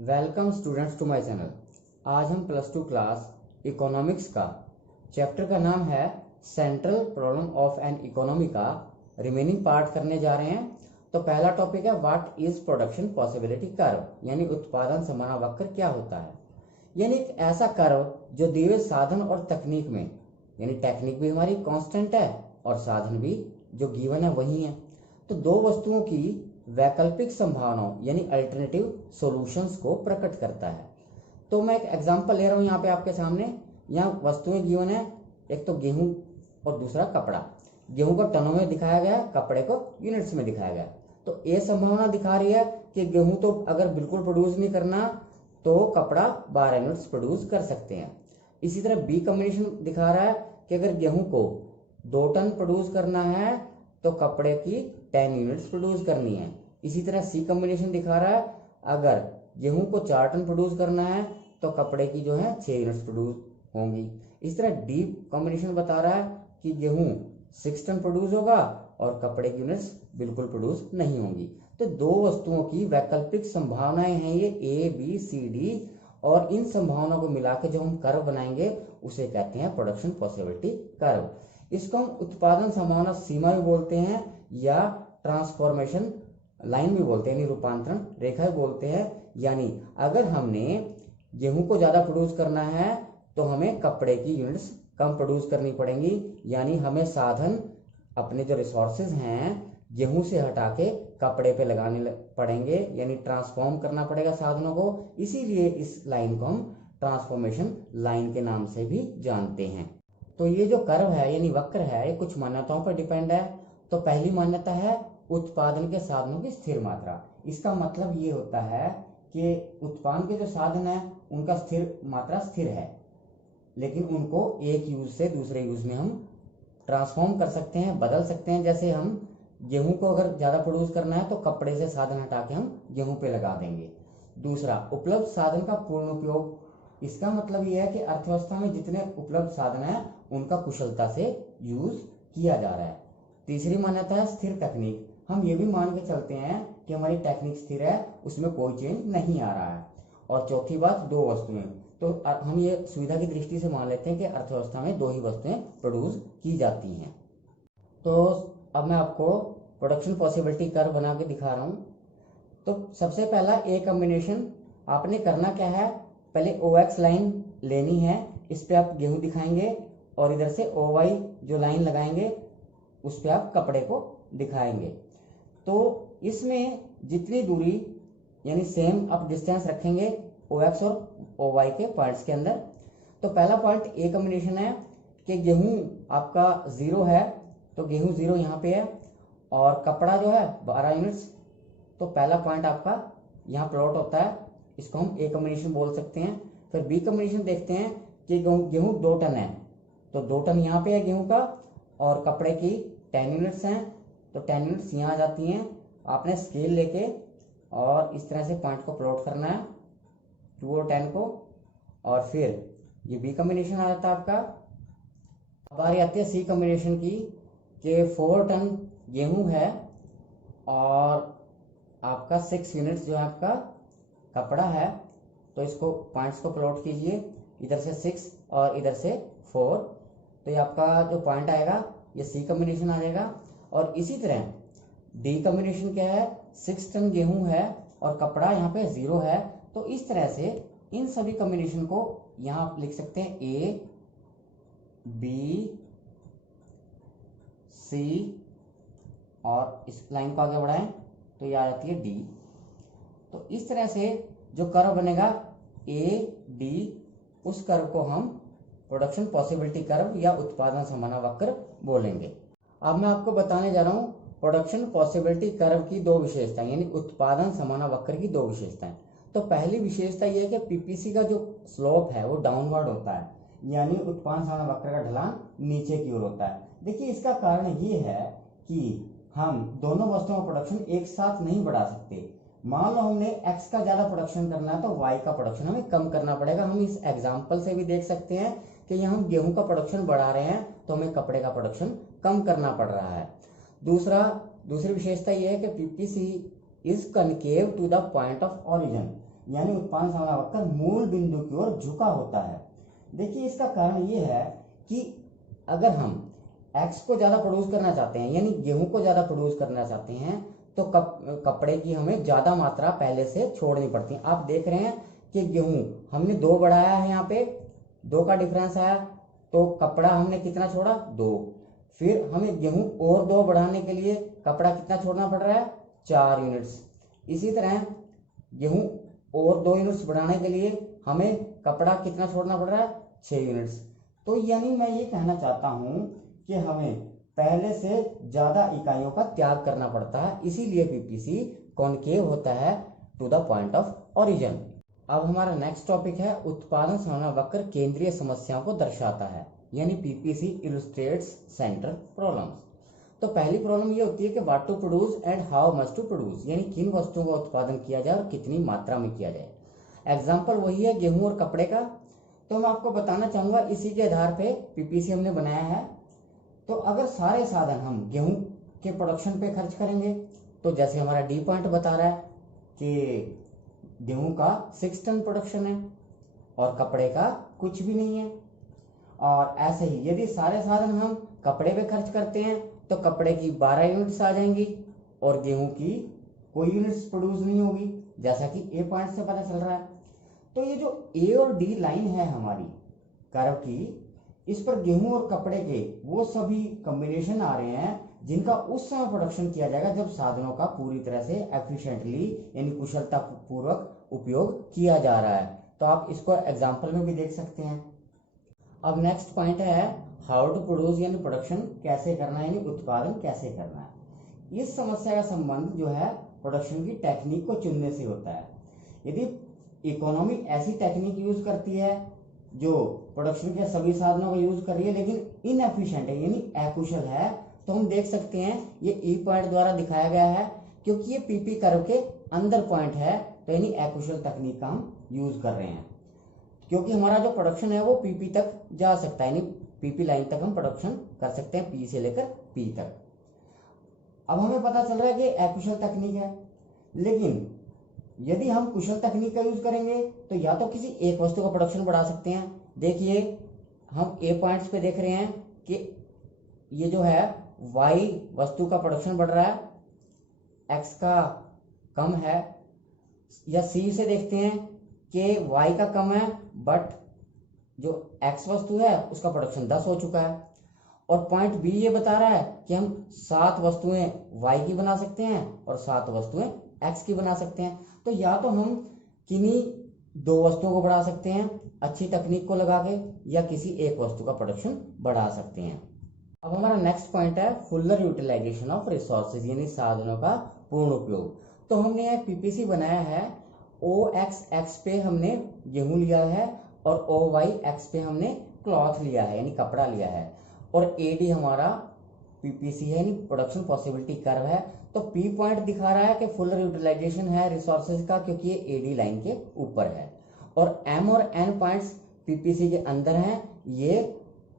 Welcome students to my channel. आज हम plus two class economics का चैप्टर का नाम है central problem of an economy का रिमेनिंग पार्ट करने जा रहे हैं। तो पहला टॉपिक है what is production possibility curve, यानी उत्पादन संभावना वक्र क्या होता है। यानी एक ऐसा कर्व जो दिए हुए साधन और तकनीक में, यानी टेक्निक भी हमारी कांस्टेंट है और साधन भी जो गिवन है वही है, तो दो वस्तुओं की वैकल्पिक संभावनाओं यानी अल्टरनेटिव सॉल्यूशंस को प्रकट करता है। तो मैं एक एग्जांपल ले रहा हूं यहाँ पे आपके सामने। यहाँ वस्तुएं गिवन है, एक तो गेहूं और दूसरा कपड़ा। गेहूं को टनों में दिखाया गया, कपड़े को यूनिट्स में दिखाया गया। तो ये संभावना दिखा रही है कि गेहूं तो अगर बिल्कुल प्रोड्यूस नहीं करना तो कपड़ा 12 यूनिट्स प्रोड्यूस कर सकते हैं। इसी तरह बी कॉम्बिनेशन दिखा रहा है कि अगर गेहूं को 2 टन प्रोड्यूस करना है तो कपड़े की 10 यूनिट्स प्रोड्यूस करनी है। इसी तरह सी कॉम्बिनेशन दिखा रहा है अगर गेहूं को 4 टन प्रोड्यूस करना है तो कपड़े की जो है 6 यूनिट्स प्रोड्यूस होंगी। इस तरह डी कॉम्बिनेशन बता रहा है कि गेहूं 6 टन प्रोड्यूस होगा और कपड़े की यूनिट्स बिल्कुल प्रोड्यूस नहीं होंगी। तो दो वस्तुओं की वैकल्पिक संभावनाएं हैं ये ए बी सी डी, और इन संभावनाओं को मिला के जो हम कर्व बनाएंगे उसे कहते हैं प्रोडक्शन पॉसिबिलिटी कर्व। इसको हम उत्पादन संभावना सीमा भी बोलते हैं या ट्रांसफॉर्मेशन लाइन भी बोलते हैं, यानी रूपांतरण रेखा भी बोलते हैं। यानी अगर हमने गेहूं को ज्यादा प्रोड्यूस करना है तो हमें कपड़े की यूनिट्स कम प्रोड्यूस करनी पड़ेंगी, यानी हमें साधन अपने जो रिसोर्सेज हैं गेहूं से हटा के कपड़े पे लगाने पड़ेंगे, यानी ट्रांसफॉर्म करना पड़ेगा साधनों को। इसीलिए इस लाइन को हम ट्रांसफॉर्मेशन लाइन के नाम से भी जानते हैं। तो ये जो कर्व है यानी वक्र है ये कुछ मान्यताओं पर डिपेंड है। तो पहली मान्यता है उत्पादन के साधनों की स्थिर मात्रा। इसका मतलब ये होता है कि उत्पादन के जो साधन है उनका स्थिर मात्रा स्थिर है, लेकिन उनको एक यूज से दूसरे यूज में हम ट्रांसफॉर्म कर सकते हैं, बदल सकते हैं। जैसे हम गेहूं को अगर ज्यादा प्रोड्यूस करना है तो कपड़े से साधन हटा के हम गेहूं पे लगा देंगे। दूसरा, उपलब्ध साधन का पूर्ण उपयोग। इसका मतलब यह है कि अर्थव्यवस्था में जितने उपलब्ध साधन है उनका कुशलता से यूज किया जा रहा है। तीसरी मान्यता है स्थिर तकनीक। हम ये भी मान के चलते हैं कि हमारी टेक्निक स्थिर है, उसमें कोई चेंज नहीं आ रहा है। और चौथी बात, दो वस्तुएं। तो हम ये सुविधा की दृष्टि से मान लेते हैं कि अर्थव्यवस्था में 2 ही वस्तुएं प्रोड्यूस की जाती हैं। तो अब मैं आपको प्रोडक्शन पॉसिबिलिटी कर्व बना के दिखा रहा हूँ। तो सबसे पहला ए कॉम्बिनेशन आपने करना क्या है, पहले OX लाइन लेनी है, इस पे आप गेहूं दिखाएंगे और इधर से OY जो लाइन लगाएंगे उस पे आप कपड़े को दिखाएंगे। तो इसमें जितनी दूरी यानी सेम आप डिस्टेंस रखेंगे OX और OY के पॉइंट्स के अंदर। तो पहला पॉइंट ए कॉम्बिनेशन है कि गेहूं आपका 0 है तो गेहूं 0 यहाँ पे है और कपड़ा जो है 12 यूनिट्स। तो पहला पॉइंट आपका यहाँ प्लॉट होता है, इसको हम ए कॉम्बिनेशन बोल सकते हैं। फिर बी कॉम्बिनेशन देखते हैं कि गेहूं 2 टन है तो 2 टन यहाँ पे है गेहूं का और कपड़े की 10 यूनिट्स हैं, तो 10 यूनिट्स यहाँ आ जाती हैं। आपने स्केल लेके और इस तरह से पॉइंट को प्लॉट करना है 2 और 10 को, और फिर ये बी कॉम्बिनेशन आ जाता है आपका। अब बारी आती है सी कॉम्बिनेशन की कि 4 टन गेहूं है और आपका 6 यूनिट्स जो है आपका कपड़ा है। तो इसको पॉइंट्स को प्लॉट कीजिए, इधर से 6 और इधर से 4। तो ये आपका जो पॉइंट आएगा ये सी कॉम्बिनेशन आ जाएगा। और इसी तरह डी कॉम्बिनेशन क्या है, 6 टन गेहूं है और कपड़ा यहाँ पे 0 है। तो इस तरह से इन सभी कॉम्बिनेशन को यहाँ आप लिख सकते हैं ए बी सी, और इस लाइन को आगे बढ़ाएं तो ये आ जाती है डी। तो इस तरह से जो कर्व बनेगा ए डी, उस कर्व को हम प्रोडक्शन पॉसिबिलिटी कर्व या उत्पादन संभावना वक्र बोलेंगे। अब मैं आपको बताने जा रहा हूँ प्रोडक्शन पॉसिबिलिटी कर्व की 2 विशेषताएं, यानी उत्पादन संभावना वक्र की 2 विशेषताएं। तो पहली विशेषता यह है कि पीपीसी का जो स्लोप है वो डाउनवर्ड होता है, यानी उत्पादन संभावना वक्र का ढलान नीचे की ओर होता है। देखिए इसका कारण ये है कि हम दोनों वस्तुओं का प्रोडक्शन एक साथ नहीं बढ़ा सकते। मान लो हमने x का ज्यादा प्रोडक्शन करना है तो y का प्रोडक्शन हमें कम करना पड़ेगा। हम इस एग्जांपल से भी देख सकते हैं कि यहाँ हम गेहूं का प्रोडक्शन बढ़ा रहे हैं तो हमें कपड़े का प्रोडक्शन कम करना पड़ रहा है। दूसरी विशेषता यह है कि PPC is concave to the point of origin, यानी उत्पादन सामना वक्र मूल बिंदु की ओर झुका होता है। देखिए इसका कारण ये है कि अगर हम एक्स को ज़्यादा प्रोड्यूस करना चाहते हैं, यानी गेहूं को ज़्यादा प्रोड्यूस करना चाहते हैं, तो कपड़े की हमें ज़्यादा मात्रा पहले से छोड़नी पड़ती है। आप देख रहे हैं कि गेहूं हमने 2 बढ़ाया है, यहाँ पे 2 का डिफरेंस आया, तो कपड़ा हमने कितना छोड़ा 2। फिर हमें गेहूं और 2 बढ़ाने के लिए कपड़ा कितना छोड़ना पड़ रहा है 4 यूनिट्स। इसी तरह गेहूं और 2 यूनिट्स बढ़ाने के लिए हमें कपड़ा कितना छोड़ना पड़ रहा है 6 यूनिट्स। तो यानी मैं ये कहना चाहता हूं कि हमें पहले से ज्यादा इकाइयों का त्याग करना पड़ता है, इसीलिए पीपीसी कॉनकेव होता है to the point of origin. अब हमारा नेक्स्ट टॉपिक है उत्पादन सामना वक्र केंद्रीय समस्याओं को दर्शाता है, यानी पीपीसी इलस्ट्रेट्स सेंट्रल प्रॉब्लम्स। तो पहली प्रॉब्लम ये होती है कि what to produce and how much to produce, यानी किन वस्तुओं का उत्पादन किया जाए और कितनी मात्रा में किया जाए। एग्जाम्पल वही है गेहूं और कपड़े का। तो मैं आपको बताना चाहूंगा, इसी के आधार पे पीपीसी हमने बनाया है। तो अगर सारे साधन हम गेहूं के प्रोडक्शन पे खर्च करेंगे, तो जैसे हमारा डी पॉइंट बता रहा है कि गेहूं का 6 टन प्रोडक्शन है और कपड़े का कुछ भी नहीं है। और ऐसे ही यदि सारे साधन हम कपड़े पे खर्च करते हैं तो कपड़े की 12 यूनिट्स आ जाएंगी और गेहूं की कोई यूनिट्स प्रोड्यूस नहीं होगी, जैसा कि ए पॉइंट से पता चल रहा है। तो ये जो ए और डी लाइन है हमारी कर्व की, इस पर गेहूं और कपड़े के वो सभी कॉम्बिनेशन आ रहे हैं जिनका उस समय प्रोडक्शन किया जाएगा जब साधनों का पूरी तरह से एफिशिएंटली यानी कुशलता पूर्वक उपयोग किया जा रहा है। तो आप इसको एग्जाम्पल में भी देख सकते हैं। अब नेक्स्ट पॉइंट है हाउ टू प्रोड्यूस, यानी प्रोडक्शन कैसे करना है, यानी उत्पादन कैसे करना है। इस समस्या का संबंध जो है प्रोडक्शन की टेक्निक को चुनने से होता है। यदि इकोनॉमी ऐसी टेक्निक यूज करती है जो प्रोडक्शन के सभी साधनों का यूज कर रही है लेकिन इनएफिशिएंट है यानी अकुशल है, तो हम देख सकते हैं ये ई पॉइंट द्वारा दिखाया गया है, क्योंकि ये पीपी कर्व के अंदर पॉइंट है, तो यानी अकुशल तकनीक का हम यूज कर रहे हैं। क्योंकि हमारा जो प्रोडक्शन है वो पीपी तक जा सकता है, यानी पीपी लाइन तक हम प्रोडक्शन कर सकते हैं, पी से लेकर पी तक। अब हमें पता चल रहा है कि अकुशल तकनीक है, लेकिन यदि हम कुशल तकनीक का यूज करेंगे तो या तो किसी एक वस्तु का प्रोडक्शन बढ़ा सकते हैं। देखिए हम ए पॉइंट्स पे देख रहे हैं कि ये जो है वाई वस्तु का प्रोडक्शन बढ़ रहा है, एक्स का कम है, या सी से देखते हैं कि वाई का कम है बट जो एक्स वस्तु है उसका प्रोडक्शन 10 हो चुका है। और पॉइंट बी ये बता रहा है कि हम 7 वस्तुएं वाई की बना सकते हैं और 7 वस्तुएं एक्स की बना सकते हैं। तो या तो हम किन्हीं 2 वस्तुओं को बढ़ा सकते हैं अच्छी तकनीक को लगा के, या किसी एक वस्तु का प्रोडक्शन बढ़ा सकते हैं। अब हमारा नेक्स्ट पॉइंट है फुलर यूटिलाइजेशन ऑफ रिसोर्सेज, यानी साधनों का पूर्ण उपयोग। तो हमने एक पीपीसी बनाया है, ओ एक्स एक्स पे हमने गेहूं लिया है और ओ वाई एक्स पे हमने क्लॉथ लिया है यानी कपड़ा लिया है, और एडी हमारा पीपीसी है यानी प्रोडक्शन पॉसिबिलिटी कर्व है। तो पी पॉइंट दिखा रहा है कि फुल यूटिलाइजेशन है रिसोर्सेज का, क्योंकि ये एडी लाइन के ऊपर है, और एम और एन पॉइंट्स पीपीसी के अंदर हैं, ये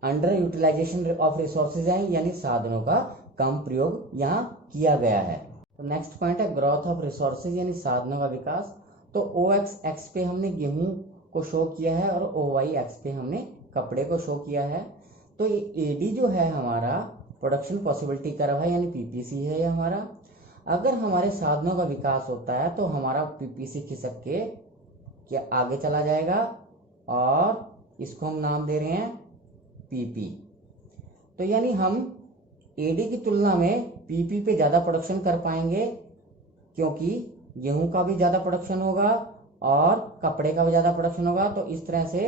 अंडर यूटिलाइजेशन ऑफ रिसोर्सेज हैं, यानी साधनों का कम प्रयोग यहाँ किया गया है। तो नेक्स्ट पॉइंट है ग्रोथ ऑफ रिसोर्सेज, यानी साधनों का विकास। तो ओ एक्स एक्स पे हमने गेहूं को शो किया है और ओ वाई एक्स पे हमने कपड़े को शो किया है। तो ये एडी जो है हमारा प्रोडक्शन पॉसिबिलिटी कर्व है यानी पीपीसी है ये हमारा। अगर हमारे साधनों का विकास होता है तो हमारा पीपीसी खिसक के क्या आगे चला जाएगा, और इसको हम नाम दे रहे हैं पीपी। तो यानी हम एडी की तुलना में पीपी पे ज़्यादा प्रोडक्शन कर पाएंगे, क्योंकि गेहूं का भी ज़्यादा प्रोडक्शन होगा और कपड़े का भी ज़्यादा प्रोडक्शन होगा। तो इस तरह से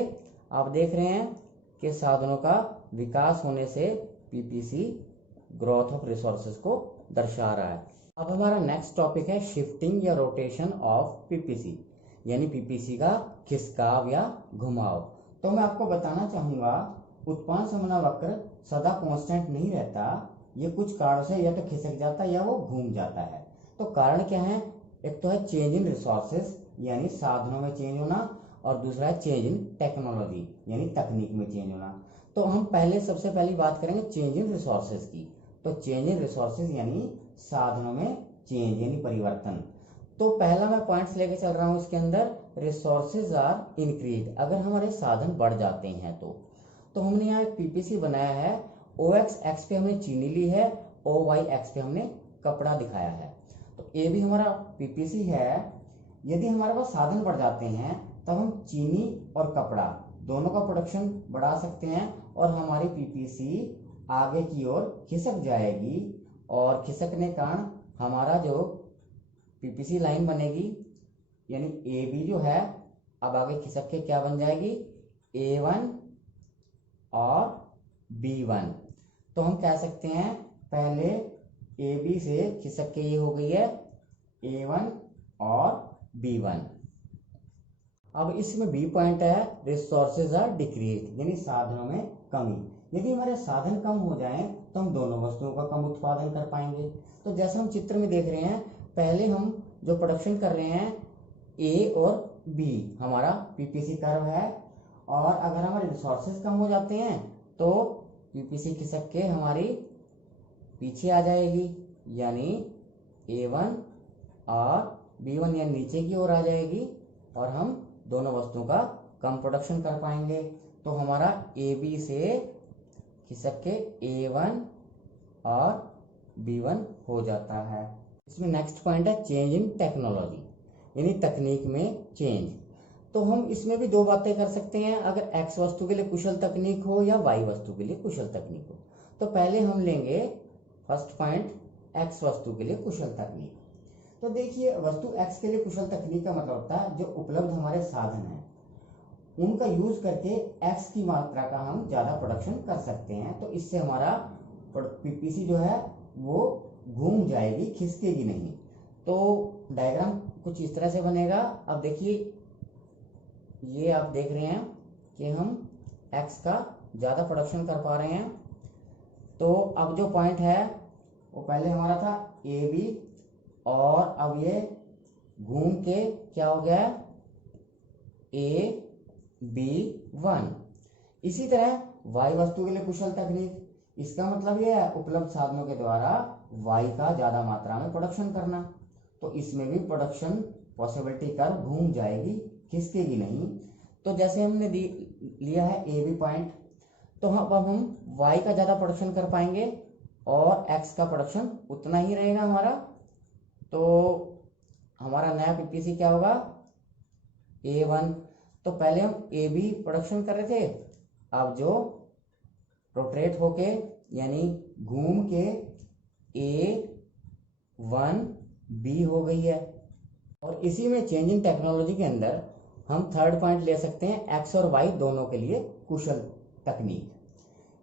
आप देख रहे हैं कि साधनों का विकास होने से पीपीसी ग्रोथ ऑफ रिसोर्सेज को दर्शा रहा है। अब हमारा नेक्स्ट टॉपिक है शिफ्टिंग या रोटेशन ऑफ पीपीसी, यानी पीपीसी का खिसकाव या घुमाव। तो मैं आपको बताना चाहूंगा उत्पादन सामना वक्र सदा कांस्टेंट नहीं रहता, ये कुछ कारणों से या तो खिसक जाता है या वो घूम जाता है। तो कारण क्या है, एक तो है चेंज इन रिसोर्सेज यानी साधनों में चेंज होना, और दूसरा है चेंज इन टेक्नोलॉजी यानी तकनीक में चेंज होना। तो हम सबसे पहली बात करेंगे चेंज इन रिसोर्सेज की। तो चेंज इन रिसोर्सेज यानी साधनों में चेंज यानी परिवर्तन। तो पहला मैं पॉइंट्स लेके चल रहा हूँ इसके अंदर रिसोर्सेज आर इंक्रीज, अगर हमारे साधन बढ़ जाते हैं तो हमने यहाँ एक पीपीसी बनाया है। ओ एक्स पे हमने चीनी ली है, ओ वाई एक्स पे हमने कपड़ा दिखाया है। तो ये भी हमारा पीपीसी है। यदि हमारे पास साधन बढ़ जाते हैं तब हम चीनी और कपड़ा दोनों का प्रोडक्शन बढ़ा सकते हैं और हमारी पीपीसी आगे की ओर खिसक जाएगी, और खिसकने के कारण हमारा जो पीपीसी लाइन बनेगी यानी ए बी जो है अब आगे खिसक के क्या बन जाएगी, A1 और B1। तो हम कह सकते हैं पहले ए बी से खिसक के ये हो गई है A1 और B1। अब इसमें बी पॉइंट है रिसोर्सेज आर डिक्रीज, यानी साधनों में कमी। यदि हमारे साधन कम हो जाएं तो हम दोनों वस्तुओं का कम उत्पादन कर पाएंगे। तो जैसे हम चित्र में देख रहे हैं, पहले हम जो प्रोडक्शन कर रहे हैं ए और बी हमारा पीपीसी कर्व है, और अगर हमारे रिसोर्सेज कम हो जाते हैं तो पीपीसी खिसक के हमारी पीछे आ जाएगी, यानी A1 और B1 यानी नीचे की ओर आ जाएगी, और हम दोनों वस्तुओं का कम प्रोडक्शन कर पाएंगे। तो हमारा ए बी से खिसक के A1 और B1 हो जाता है। इसमें नेक्स्ट पॉइंट है चेंज इन टेक्नोलॉजी, यानी तकनीक में चेंज। तो हम इसमें भी दो बातें कर सकते हैं, अगर एक्स वस्तु के लिए कुशल तकनीक हो या वाई वस्तु के लिए कुशल तकनीक हो। तो पहले हम लेंगे फर्स्ट पॉइंट एक्स वस्तु के लिए कुशल तकनीक। तो देखिए, वस्तु एक्स के लिए कुशल तकनीक का मतलब होता है जो उपलब्ध हमारे साधन हैं उनका यूज करके एक्स की मात्रा का हम ज्यादा प्रोडक्शन कर सकते हैं। तो इससे हमारा पीपीसी जो है वो घूम जाएगी, खिसकेगी नहीं। तो डायग्राम कुछ इस तरह से बनेगा। अब देखिए, ये आप देख रहे हैं कि हम एक्स का ज्यादा प्रोडक्शन कर पा रहे हैं। तो अब जो पॉइंट है वो पहले हमारा था ए बी, और अब ये घूम के क्या हो गया A1। इसी तरह वाई वस्तु के लिए कुशल तकनीक, इसका मतलब यह है उपलब्ध साधनों के द्वारा वाई का ज्यादा मात्रा में प्रोडक्शन करना। तो इसमें भी प्रोडक्शन पॉसिबिलिटी कर्व घूम जाएगी, खिसकेगी नहीं। तो जैसे हमने लिया है ए बी पॉइंट, तो अब हम वाई का ज्यादा प्रोडक्शन कर पाएंगे और एक्स का प्रोडक्शन उतना ही रहेगा हमारा। तो हमारा नया पीपीसी क्या होगा, A1। तो पहले हम ए बी प्रोडक्शन कर रहे थे, अब जो रोटेट होके यानी घूम के A1 B हो गई है। और इसी में चेंज इन टेक्नोलॉजी के अंदर हम थर्ड पॉइंट ले सकते हैं एक्स और वाई दोनों के लिए कुशल तकनीक।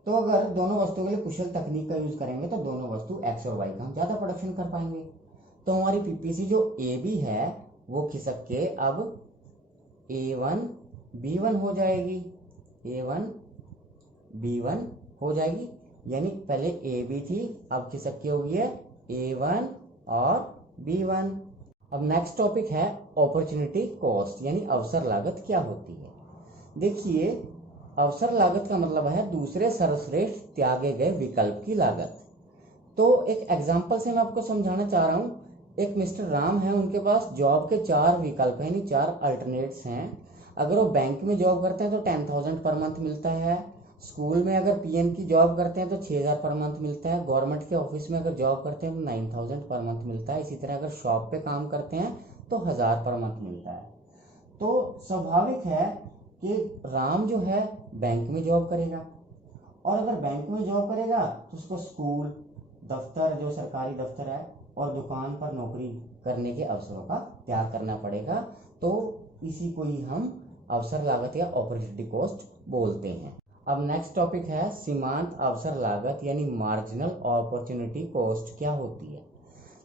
तो अगर दोनों वस्तुओं के लिए कुशल तकनीक का यूज करेंगे तो दोनों वस्तु एक्स और वाई का हम ज्यादा प्रोडक्शन कर पाएंगे। तो हमारी पीपीसी जो ए बी है वो खिसक के अब A1 B1 हो जाएगी, A1 B1 हो जाएगी, यानी पहले ए बी थी अब खिसक के हो गई है A1 और B1। अब नेक्स्ट टॉपिक है अपॉर्चुनिटी कॉस्ट, यानी अवसर लागत क्या होती है। देखिए, अवसर लागत का मतलब है दूसरे सर्वश्रेष्ठ त्यागे गए विकल्प की लागत। तो एक एग्जांपल से मैं आपको समझाना चाह रहा हूँ। एक मिस्टर राम है, उनके पास जॉब के 4 विकल्प हैं, यानी 4 अल्टरनेट्स हैं। अगर वो बैंक में जॉब करते हैं तो 10,000 पर मंथ मिलता है। स्कूल में अगर पीएन की जॉब करते हैं तो 6,000 पर मंथ मिलता है। गवर्नमेंट के ऑफिस में अगर जॉब करते हैं तो 9,000 पर मंथ मिलता है। इसी तरह अगर शॉप पे काम करते हैं तो 1,000 पर मंथ मिलता है। तो स्वाभाविक है कि राम जो है बैंक में जॉब करेगा, और अगर बैंक में जॉब करेगा तो उसको स्कूल, दफ्तर जो सरकारी दफ्तर है और दुकान पर नौकरी करने के अवसरों का त्याग करना पड़ेगा। तो इसी को ही हम अवसर लागत या अपॉर्चुनिटी कॉस्ट बोलते हैं। अब नेक्स्ट टॉपिक है सीमांत अवसर लागत, यानी मार्जिनल अपॉर्चुनिटी कॉस्ट क्या होती है।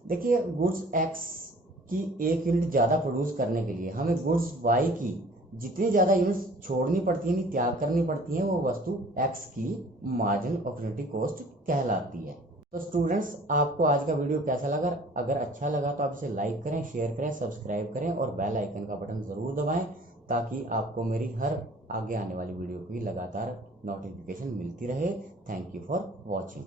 देखिए, गुड्स एक्स की 1 यूनिट ज्यादा प्रोड्यूस करने के लिए हमें गुड्स वाई की जितनी ज्यादा यूनिट्स छोड़नी पड़ती है, त्याग करनी पड़ती है, वो वस्तु एक्स की मार्जिनल अपॉर्चुनिटी कॉस्ट कहलाती है। तो स्टूडेंट्स, आपको आज का वीडियो कैसा लगा? अगर अच्छा लगा तो आप इसे लाइक करें, शेयर करें, सब्सक्राइब करें और बेल आइकन का बटन जरूर दबाएं, ताकि आपको मेरी हर आगे आने वाली वीडियो की लगातार नोटिफिकेशन मिलती रहे। Thank you for watching.